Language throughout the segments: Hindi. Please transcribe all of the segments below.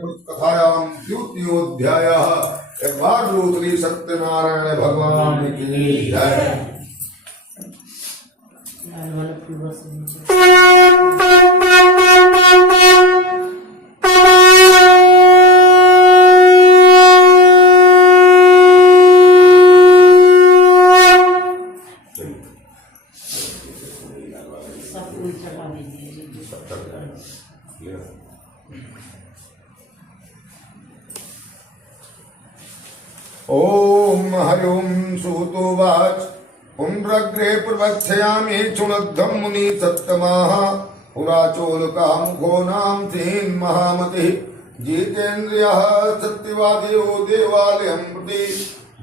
कथायां द्वितीयोऽध्यायः। एक बार श्री सत्यनारायण भगवान की जय। ओम हरि ओम सूतोवाच पुण्ड्रग्रे प्रवक्ष्यामि क्षुणद्धं मुनि सत्तमाः पुराचोलका मुखो नाम थीन् महामतिः जितेन्द्रियः सत्यवादियो देवालयं प्रति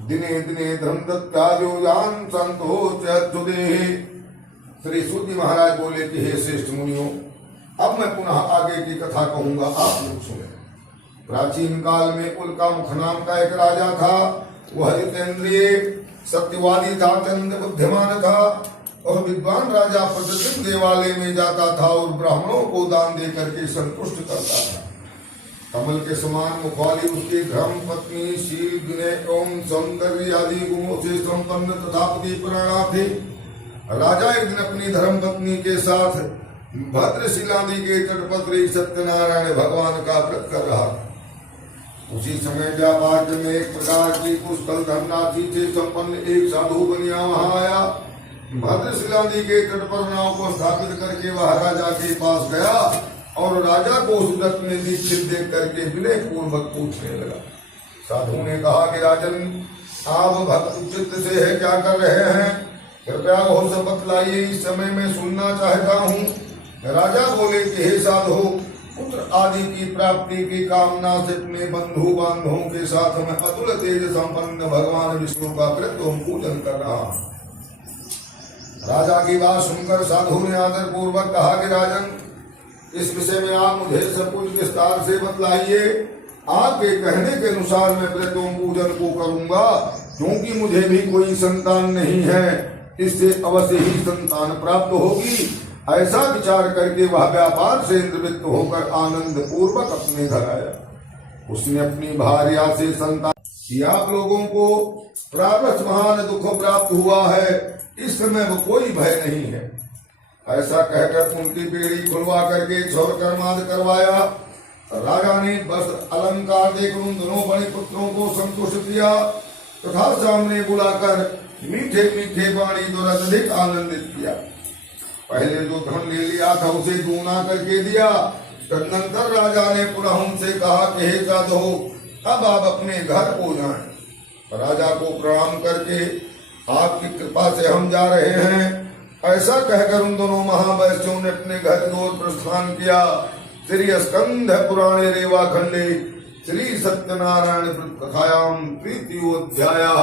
दिने दिने धर्मदत्तायो यान् संतोषयत्सुदेः। श्री सूत जी महाराज बोले कि हे श्रेष्ठ मुनियों, अब मैं पुनः आगे की कथा कहूंगा, आप लोग सुने। प्राचीन काल में उल्का मुख नाम का एक राजा था। वह जितेंद्रिय सत्यवादी था, चंद बुद्धिमान था और विद्वान राजा प्रतिदिन देवालय में जाता था और ब्राह्मणों को दान दे करके संतुष्ट करता था। कमल के समान मुख वाली उसकी धर्म पत्नी शील विनय एवं सौंदर्य आदि गुणों से संपन्न तथा पतिव्रता थी। राजा एक दिन अपनी धर्म पत्नी के साथ भद्रशिला नदी के तट पर सत्यनारायण भगवान का व्रत कर रहा था। उसी समय व्यापार में एक प्रकार की पुष्कल धनराशि से संपन्न एक साधु बनिया वहां आया। भद्रशिला नदी के तट पर नाव को स्थापित करके वह राजा के पास गया और राजा को उस व्रत में दीक्षित देख करके विनय पूर्वक पूछने लगा। साधु ने कहा कि राजन, आप भक्त चित्त से है क्या कर रहे हैं? कृपया वो सब बतलाइए, इस समय मैं सुनना चाहता हूँ। राजा बोले कि हे साधु, पुत्र आदि की प्राप्ति की कामना से अपने बंधु बांधवों के साथ मैं अतुल तेज संपन्न भगवान विष्णु का व्रत एवं पूजन कर रहा हूँ। राजा की बात सुनकर साधु ने आदर पूर्वक कहा कि राजन, इस विषय में आप मुझे सब कुछ विस्तार से बतलाइए। आपके कहने के अनुसार मैं व्रत एवं पूजन को करूंगा, क्योंकि मुझे भी कोई संतान नहीं है, इससे अवश्य ही संतान प्राप्त होगी। ऐसा विचार करके वह व्यापार से निवृत्त होकर आनंद पूर्वक अपने घर आया। उसने अपनी भार्या से संतान कि आप लोगों को प्रारब्ध महान दुख प्राप्त हुआ है, इस समय वो कोई भय नहीं है। ऐसा कहकर उनकी बेड़ी खुलवा करके क्षौर कर्माद करवाया। राजा ने बस अलंकार देकर उन दोनों बड़े पुत्रों को संतुष्ट किया तथा सामने बुलाकर मीठे मीठे वाणी द्वारा अधिक आनंदित किया। पहले जो धन ले लिया था उसे दूना करके दिया। तदनंतर राजा ने पुनः उनसे कहा कि हे साधु, अब आप अपने घर को जाएं। राजा को प्रणाम करके आपकी कृपा से हम जा रहे हैं, ऐसा कहकर उन दोनों महावैश्यों ने अपने घर की ओर प्रस्थान किया। श्री स्कंध पुराणे रेवा खंडे श्री सत्यनारायण कथायां तृतीयोऽध्यायः।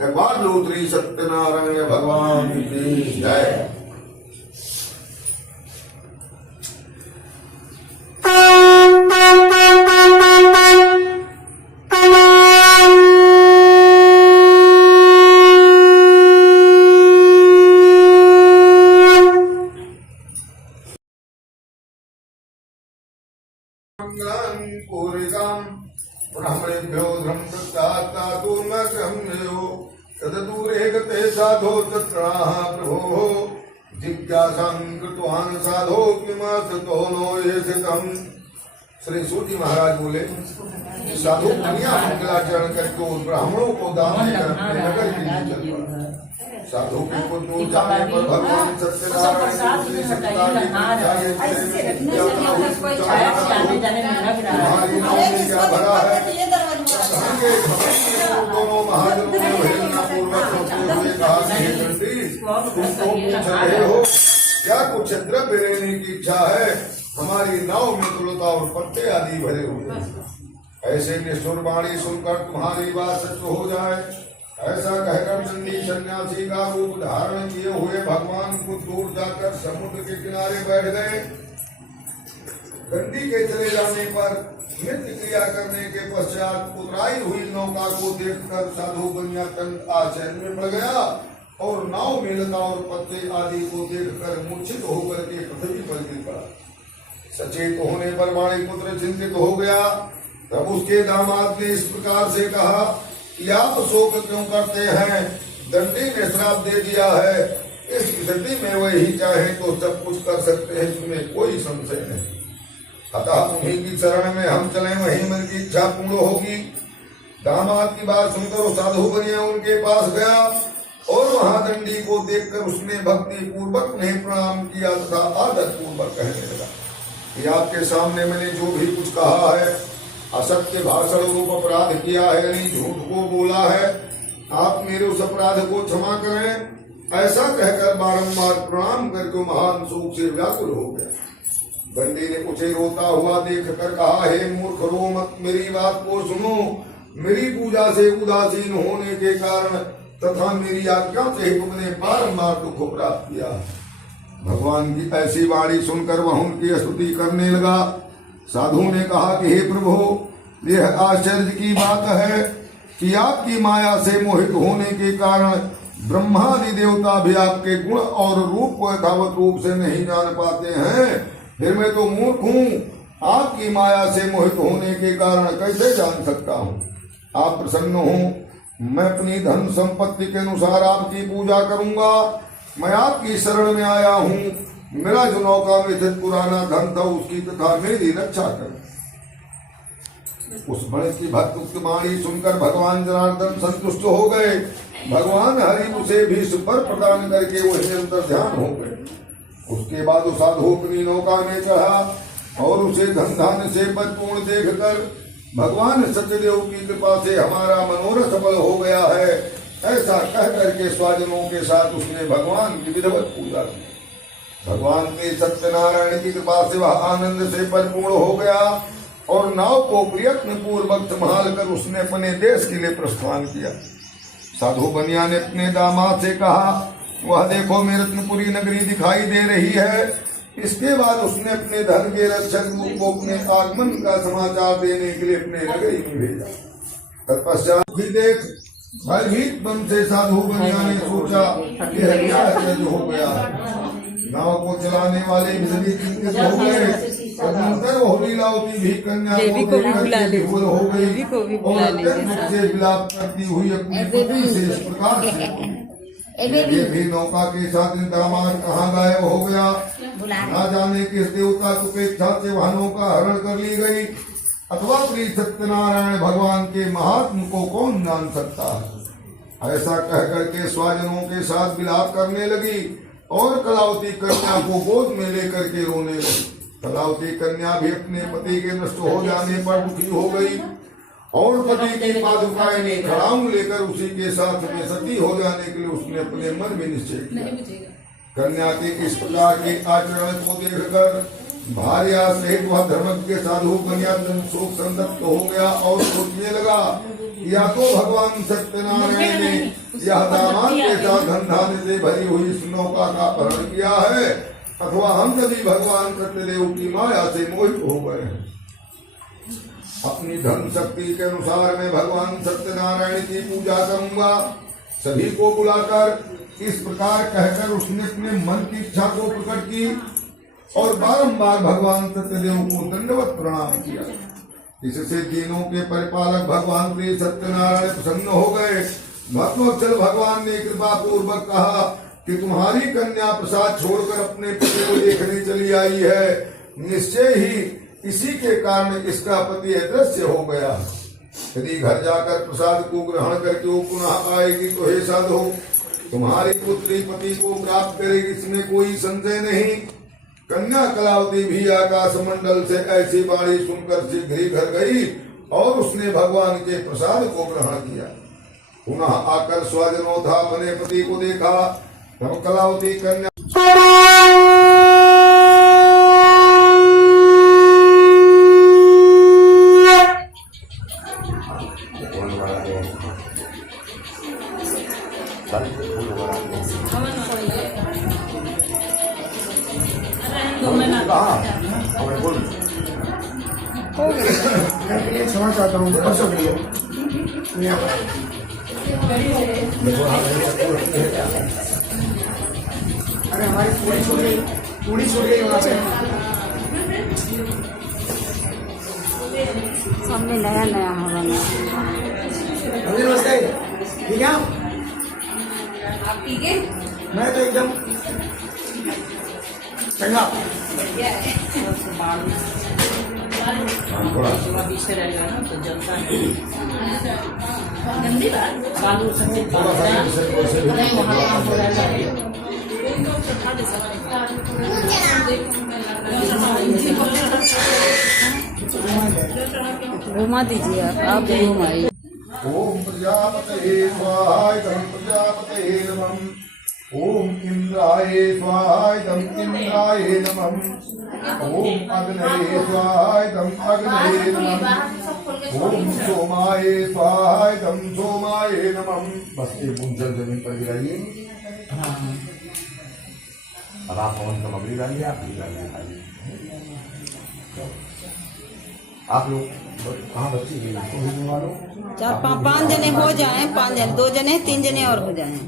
एक बार लो श्री सत्यनारायण भगवान की जय। ब्राह्मणेभ्यो तदूरे गते साधो तत्राह प्रभो जिज्ञासां कृतवान् साधो किमर्थतो नो येषितम्। श्री सूत जी महाराज बोले, साधु कन्या मंगलाचरण करके ब्राह्मणों को दान देकर अपने नगर के लिए चल पड़ा। साधु के को दूर जाने पर भगवान सत्यनारायण भरा है। दोनों महाजनों ने पूर्वक होते हुए कहा हो, क्या कुछ द्रव्य लेने की इच्छा है? हमारी नाव में तुलता और पत्ते आदि भरे हुए। ऐसे निष्ठुर वाणी सुनकर तुम्हारी बात सच हो जाए, ऐसा कहकर चंडी सन्यासी का रूप धारण किए हुए भगवान को दूर जाकर समुद्र के किनारे बैठ गए। गंडी के चले जाने पर नित्य क्रिया करने के पश्चात उतराई हुई नौका को देखकर साधु बनिया तंग आचरण में पड़ गया और नाव में लता और पत्ते आदि को देखकर मूर्छित होकर के पृथ्वी पर गिर पड़ा। सचेत होने पर वाणी पुत्र चिंतित हो गया। तब उसके दामाद ने इस प्रकार से कहा कि आप शोक क्यों करते हैं, दंडी ने श्राप दे दिया है, इस स्थिति में वही चाहे तो सब कुछ कर सकते हैं, इसमें कोई संशय नहीं। अतः उन्हीं की शरण में हम चले, वही मन की इच्छा पूर्ण होगी। दामाद की बात सुनकर वो साधु बनिया उनके पास गया और महादंडी को देखकर उसने भक्ति पूर्वक उन्हें प्रणाम किया तथा आदर पूर्वक कहने लगा कि आपके सामने मैंने जो भी कुछ कहा है, असत्य भाषण रूप अपराध किया है, यानी झूठ को बोला है, आप मेरे उस अपराध को क्षमा करें। ऐसा कहकर बारंबार प्रणाम करके महान शोक से व्याकुल हो गया। बंदी ने उसे रोता हुआ देखकर कहा, हे मूर्ख, रो मत, मेरी बात को सुनो। मेरी पूजा से उदासीन होने के कारण तथा मेरी आज्ञा से तुमने बारंबार दुख प्राप्त किया। भगवान की ऐसी वाणी सुनकर वह उनकी स्तुति करने लगा। साधु ने कहा कि हे प्रभु, यह आश्चर्य की बात है कि आपकी माया से मोहित होने के कारण ब्रह्मादि देवता भी आपके गुण और रूप को यथावत रूप से नहीं जान पाते हैं। फिर मैं तो मूर्ख हूँ, आपकी माया से मोहित होने के कारण कैसे जान सकता हूँ। आप प्रसन्न हो, मैं अपनी धन संपत्ति के अनुसार आपकी पूजा करूंगा। मैं आपकी शरण में आया हूँ, मेरा जो नौका में स्थित पुराना धन था उसकी तथा मेरी रक्षा कर। उस मनुष्य की भक्त वाणी सुनकर भगवान जनार्दन संतुष्ट हो गए। भगवान हरि उसे भी सुपर प्रदान करके वही अंतर ध्यान हो गए। उसके बाद उस साधु अपनी नौका में चढ़ा और उसे धन धान्य से परिपूर्ण देखकर भगवान सत्यदेव की कृपा से हमारा मनोरथ सफल हो गया है, ऐसा कह करके स्वजनों के साथ उसने भगवान की विधिवत पूजा की। भगवान के सत्यनारायण की कृपा से वह आनंद से परिपूर्ण हो गया और नाव को प्रयत्न पूर्वक संभाल कर उसने अपने देश के लिए प्रस्थान किया। साधु बनिया ने अपने दामाद से कहा, वह देखो मेरी रत्नपुरी नगरी दिखाई दे रही है। इसके बाद उसने अपने धन के रक्षक को अपने आगमन का समाचार देने के लिए अपने नगरी में भेजा। तत्पश्चात भी देख भयभीत मन से साधु बनिया ने सोचा कि क्या आश्चर्य हो गया है। नाव को चलाने वाले भी सभी चिंतित हो गए। तदनंतर होलीलावती भी कन्या को विफल हो गई और अत्यंत से विलाप करती हुई अपने पति से इस प्रकार से ये भी नौका के साथ दामाद कहाँ गायब हो गया। ना जाने किस देवता की उपेक्षा से वह नौका हरण कर ली गई, अथवा श्री सत्यनारायण भगवान के महात्म को कौन जान सकता है। ऐसा कह करके स्वजनों के साथ विलाप करने लगी और कलावती कन्या को गोद में लेकर के रोने लगी। कलावती कन्या भी अपने पति के नष्ट हो जाने पर दुखी हो गई और पति की पादुकाएं ने खड़ाऊ लेकर उसी के साथ में सती हो जाने के लिए उसने अपने मन में निश्चय किया। कन्या के इस प्रकार के आचरण को देखकर भार्या सहित वह धर्मज्ञ साधु कन्या शोक संतप्त हो गया और सोचने लगा, या तो भगवान सत्यनारायण ने यह दामाद के साथ धन धान्य से भरी हुई इस नौका का अपहरण किया है, अथवा हम सभी भगवान सत्यदेव की माया से मोहित हो गए हैं। अपनी धन शक्ति के अनुसार मैं भगवान सत्यनारायण की पूजा करूंगा। सभी को बुलाकर इस प्रकार कहकर उसने अपने मन की इच्छा को प्रकट की और बारंबार भगवान सत्यदेव को दंडवत प्रणाम किया। इससे तीनों के परिपालक भगवान श्री सत्यनारायण प्रसन्न हो गए। भक्तवत्सल भगवान ने कृपा पूर्वक कहा कि तुम्हारी कन्या प्रसाद छोड़कर अपने पति को देखने चली आई है। निश्चय ही इसी के कारण इसका पति अदृश्य हो गया। यदि घर जाकर प्रसाद को ग्रहण करके वो पुनः आएगी तो हे साधु, तुम्हारी पुत्री पति को प्राप्त करेगी, इसमें कोई संशय नहीं। कन्या कलावती भी आकाश मंडल से ऐसी वाणी सुनकर शीघ्र ही घर गई और उसने भगवान के प्रसाद को ग्रहण किया। पुनः आकर स्वजनों था अपने पति को देखा। तब कलावती कन्या क्षमा चाहता हूँ। अरे हमारी पूरी छूट गई वहाँ पे। सामने नया नया हवा में अभी नमस्ते। ठीक है आप ठीक है? मैं तो एकदम चंगा। गंदी बात बालू सबसे घुमा दीजिए आप भी घुमाइए। ओम प्रजापतये स्वाहा इदं प्रजापतये नमः। ओम इंद्राय स्वाहा इदं इंद्राय नमः। ओम अग्नये स्वाहा इदं अग्नये नमः। ओम सोमाय स्वाहा इदं सोमाय नमः। बस एक गुंजन जमीन पर गिराइए। अब आप पवन सामग्री डालिए, आप भी डालिए। आप लोग कहाँ बच्चे वालों चार पाँच जने हो जाएं, 5 जने, 2 जने 3 जने और हो जाएं।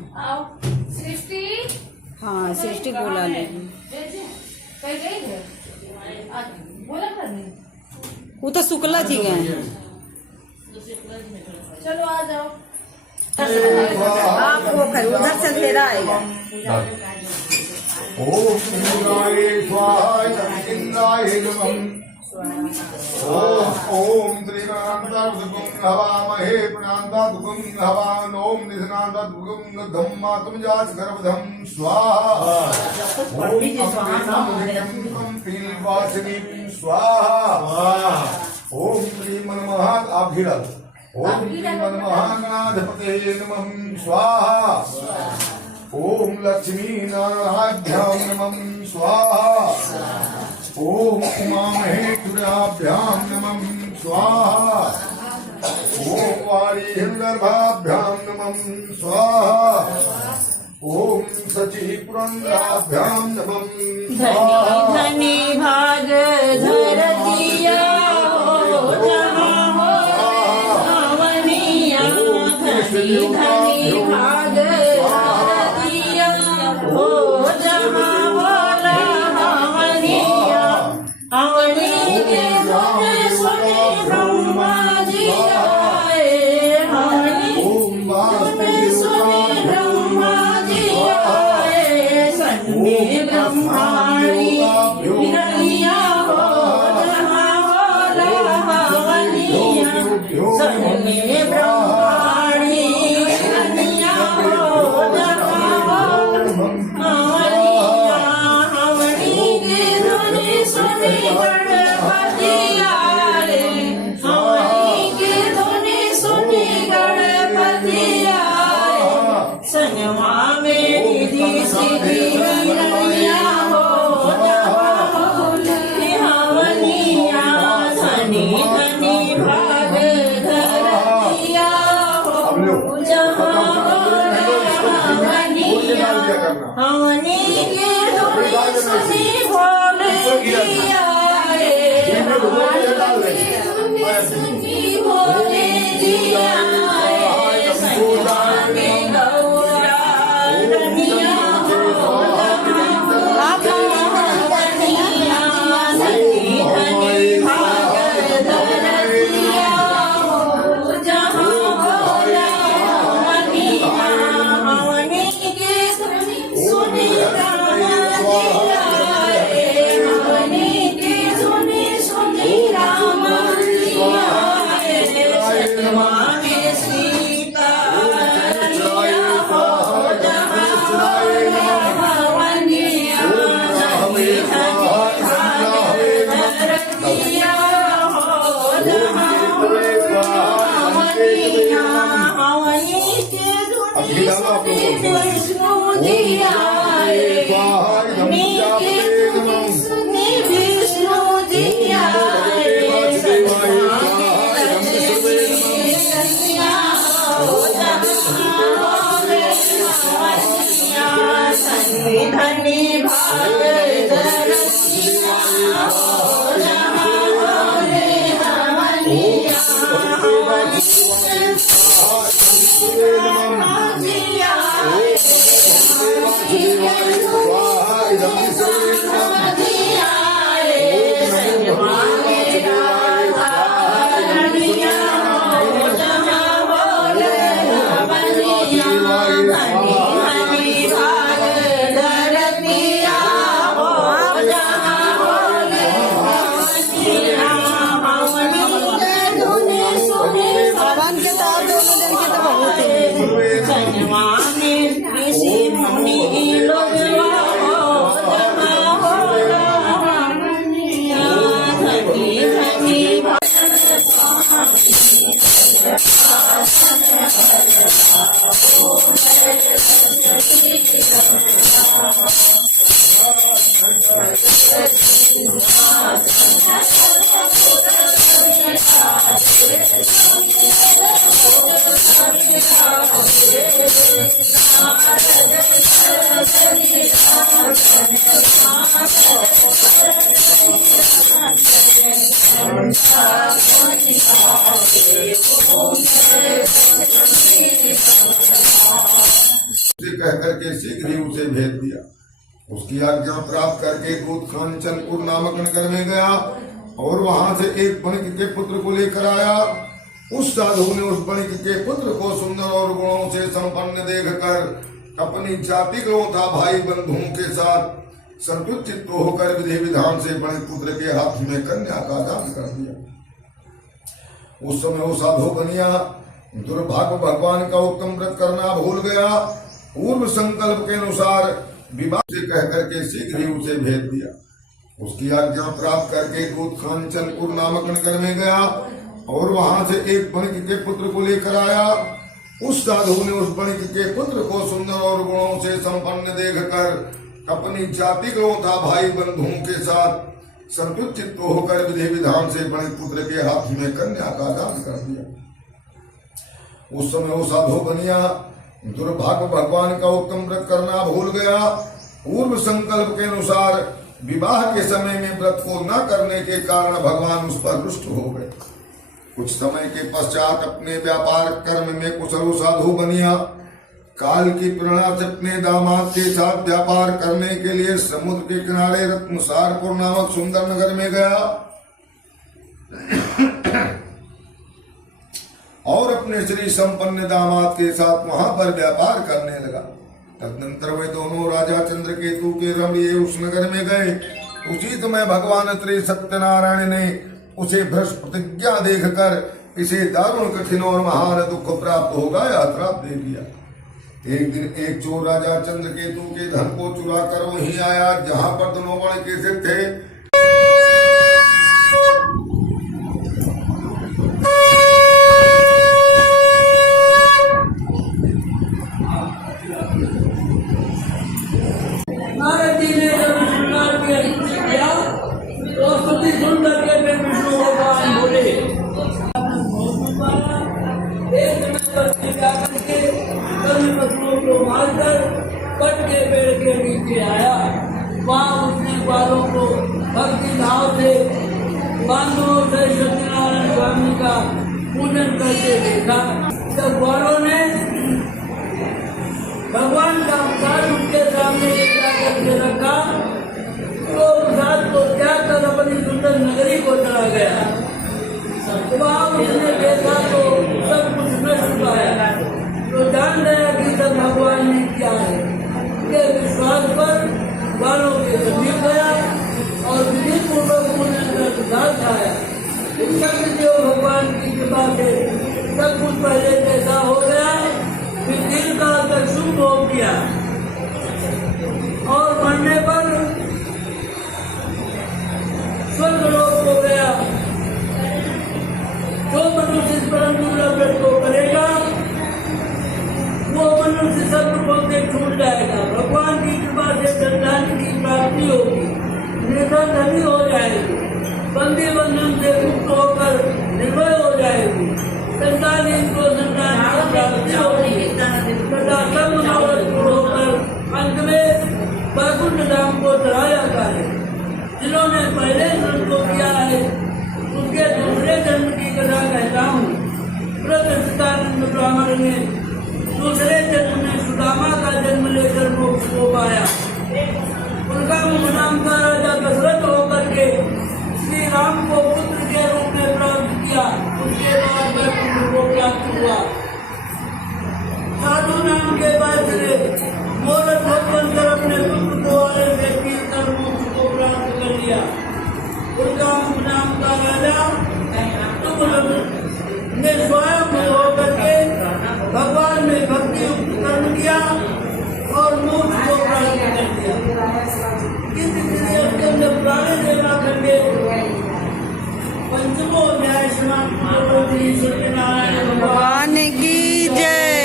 सृष्टि हाँ सृष्टि बोला ले बोला था नहीं। वो तो शुक्ला जी गए। चलो आ जाओ। आप वो उधर से अंधेरा आएगा। ओम इंद्राय स्वाहा इंद्राय नमः। ओम त्रिगणान्तादुगुं हवामहे प्राणान्तादुगुं हवान्। ओम निधनान्तादुगुं धम्मातुं जात गर्भधं स्वाहा। ओम अमृतं पीलवासिनीं स्वाहा। ओम श्रीमन्मः आप भी डालो। ओम श्रीमन्महागणाधिपतये नमः स्वाहा। ओम लक्ष्मी नारायणाभ्यां नमः स्वाहा। ओम उमा महेश्वराभ्यां नमः स्वाहा। ओम वाणी हिंगर्भाभ्यां नमः स्वाहा। ओम सची पुरंदराभ्यां नमः स्वाहा। धनी भाग धर दिया हो जहाँ हो हवनिया। धनी धनी भाग धर दिया हो जहाँ बोला हवनिया। हवनी के सुने सुने ब्रह्मा जी आए। हवनी सुने सुने ब्रह्मा जी आए। सन्ने ब्रह्माणी हिरनिया हो जहाँ बोला हवनिया। सन्ने ब्रह्माणी हिरनिया हो जहाँ बोला हवनिया। हवनी के धुनी सुनी गणपति आए। हवनी के धुनी सुनी गणपति आए। संगमा में रिधि सिद्धि हिरनिया हो जहाँ बोली हवनिया। धनी धनी भाग धर दिया हो जहाँ बोला हवनिया। हवनी के धुनी सुनी भोले दिया रे। सुनी भोले दिया रे। संगमा में गौरा रनिया हो जहाँ हवनिया। धनी धनी भाग धर दिया हो जहाँ बोला हवनिया। हवनी के सुनी ब्रह्मा जी आए। हवनी के सुनी सुनी राम जी आए। सतमा में सीता रनिया हो जहाँ बोला हवनिया। धनी धनी भाग धर दिया हो जहाँ बोला हवनिया। हवनी के धुनी सुनी विष्णु जी आए। हवनी के धुनी सुनी विष्णु जी आए। रनिया हो जहाँ बोले हवनिया। धनी धनी भाग धर दिया हो जहाँ बोले हवनिया। हवनी जी आए। हवनी के धुनी सुनी आए। संगमा में राधा भगवान के तो और दोनों जन के तो बहुत है। जनवा में ऋषि मुनि लोग कहकर के शीघ्र ही उसे भेज दिया। उसकी आज्ञा प्राप्त करके दूत कांचनपुर नामक नगर में गया और वहां से एक बणिक के पुत्र को लेकर आया। उस साधु ने उस बणिक के पुत्र को सुंदर और गुणों से संपन्न देखकर अपनी जाति का भाई बंधुओं के साथ संतुष्ट होकर विधि विधान से बणिक पुत्र के हाथ में कन्या का दान कर दिया। उस समय वो साधु बनिया दुर्भाग्य भगवान का उत्तम व्रत करना भूल गया। पूर्व संकल्प के अनुसार विवाह से कहकर के शीघ्र ही उसे भेज दिया। उसकी आज्ञा प्राप्त करके दूत कांचनपुर नामक नगर में गया और वहां से एक बणिक के पुत्र को लेकर आया। उस साधु ने उस बणिक के पुत्र को सुंदर और गुणों से संपन्न देखकर अपनी जाति का भाई बंधुओं के साथ संतुष्ट होकर विधि विधान से बणिक पुत्र के हाथ में कन्या का दान कर दिया। उस समय वो साधु बनिया दुर्भाग्य भगवान का उत्तम व्रत करना भूल गया। पूर्व संकल्प के अनुसार विवाह के समय में व्रत को न करने के कारण भगवान उस पर रुष्ट हो गए। कुछ समय के पश्चात अपने व्यापार कर्म में कुशल साधु बनिया काल की प्रेरणा से अपने दामाद के साथ व्यापार करने के लिए समुद्र के किनारे रत्नसारपुर नामक सुंदर नगर में गया और अपने श्री संपन्न दामाद के साथ वहां पर व्यापार करने लगा। तदनंतर वे दोनों राजा चंद्रकेतु के रमणीय उस नगर में गए। उसी समय भगवान श्री सत्यनारायण ने उसे भ्रष्ट प्रतिज्ञा देखकर इसे दारुण कठिन और महान दुख प्राप्त होगा या श्राप दे दिया। एक दिन एक चोर राजा चंद्रकेतु के धन को चुरा कर वहीं आया जहां पर दोनों बड़े कैसे थे। नारद जी ने जब श्रृंगार की अनुमति किया तो स्तुति सुनकर के फिर विष्णु भगवान बोले एक समय पर जाकर के कर्ण पशुओं को मारकर कट के पेड़ के नीचे आया। वहाँ उसने बालों को भक्ति भाव से बांधवों से सत्यनारायण स्वामी का पूजन करके देखा। जब बालों ने भगवान का प्रसाद उनके सामने करके रखा तो प्रसाद को त्याग कर अपनी सुंदर नगरी को चला गया। वहाँ उसने देखा तो सब कुछ नष्ट पाया तो जान गया कि सब भगवान ने किया है। ये विश्वास पर बालों के समीप गया और विधि पूर्वक उन्होंने प्रसाद खाया। जो भगवान की कृपा से सब कुछ पहले जैसा हो गया। फिर दिल का शुभ हो गया और मरने पर स्वर्ग लोक हो गया। जो मनुष्य इस परम दुर्लभ व्रत को करेगा वो मनुष्य सब रूपों से छूट जाएगा। भगवान की कृपा से धन की प्राप्ति होगी, नेता धनी हो जाएगी, बंदी बंधन से मुक्त होकर निर्भय हो जाएगी, संतान को संतान की प्राप्ति होगी तथा सब मनोरथ पूर्ण होकर अंत में वैकुंठ धाम को चढ़ा जाता है। जिन्होंने पहले जन्म को किया है उनके दूसरे जन्म की कथा कहता हूँ। व्रतसिद्धानंद ब्राह्मण ने दूसरे जन्म में सुदामा का जन्म लेकर मोक्ष को पाया। उनका मुख नाम का राजा दशरथ होकर के श्री राम को पुत्र के रूप में प्राप्त किया। उसके बाद वैकुंठ को प्राप्त हुआ। साधु नाम के बाद मोरत बनकर अपने पुत्र को आले से पीर कर मोक्ष को प्राप्त कर लिया। उनका नाम का राजा ने स्वयं शुभ हो जाए। श्रीमान पार्वती सत्यनारायण भगवान भगवान की जय।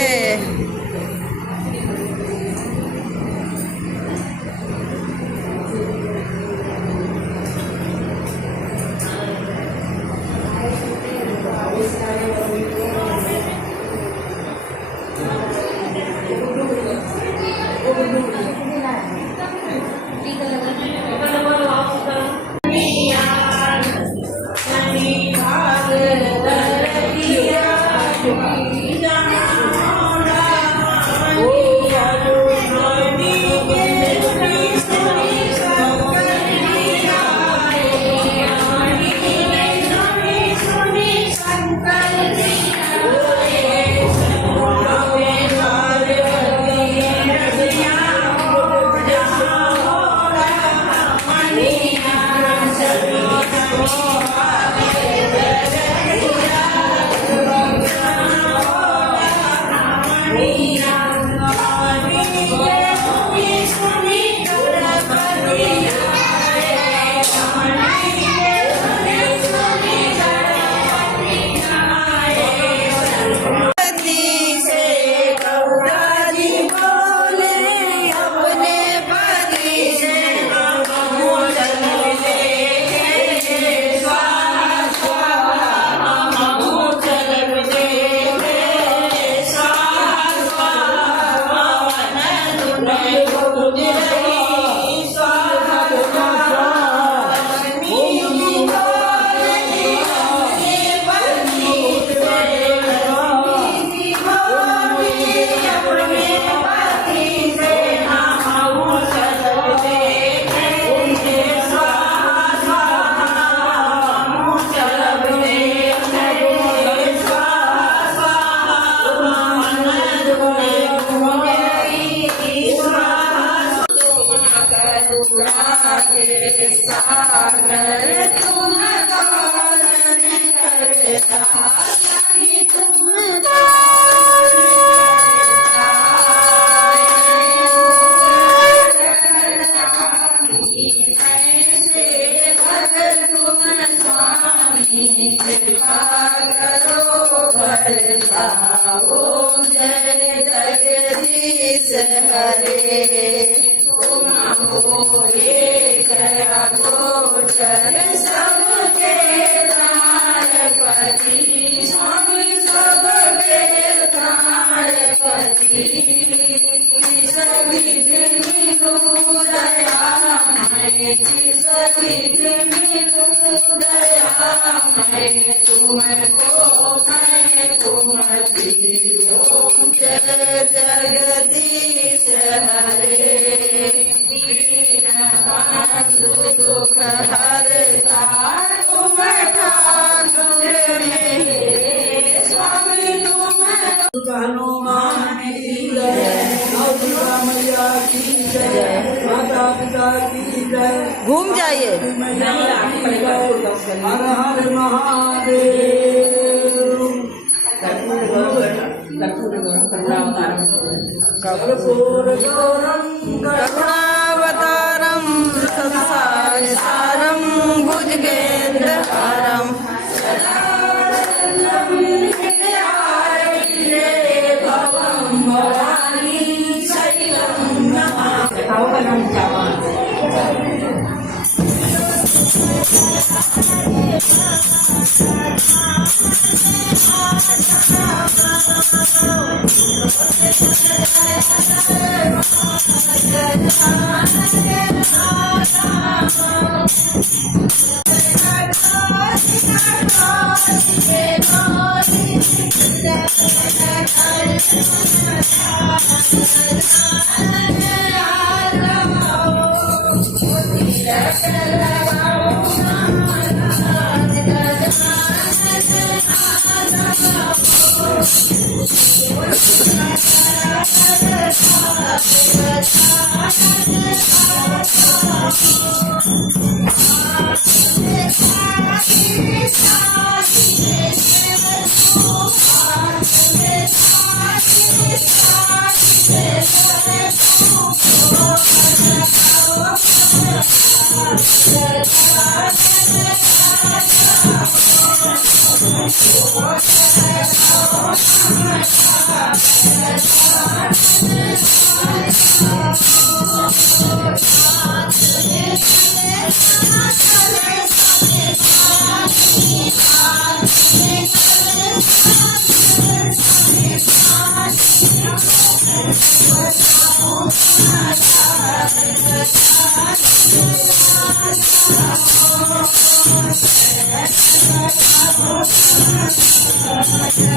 जगदीश हरे दुख हरता तुम ठाकुर मेरे स्वामी तुम हनुमान की जय, दुर्गा मैया की जय, माता पिता की जय। घूम जाइए। हर हर महादेव। कर्पूर गौरम करुणावतारम संसार सारम भुजगेन्द्रहारम Thank you. Thank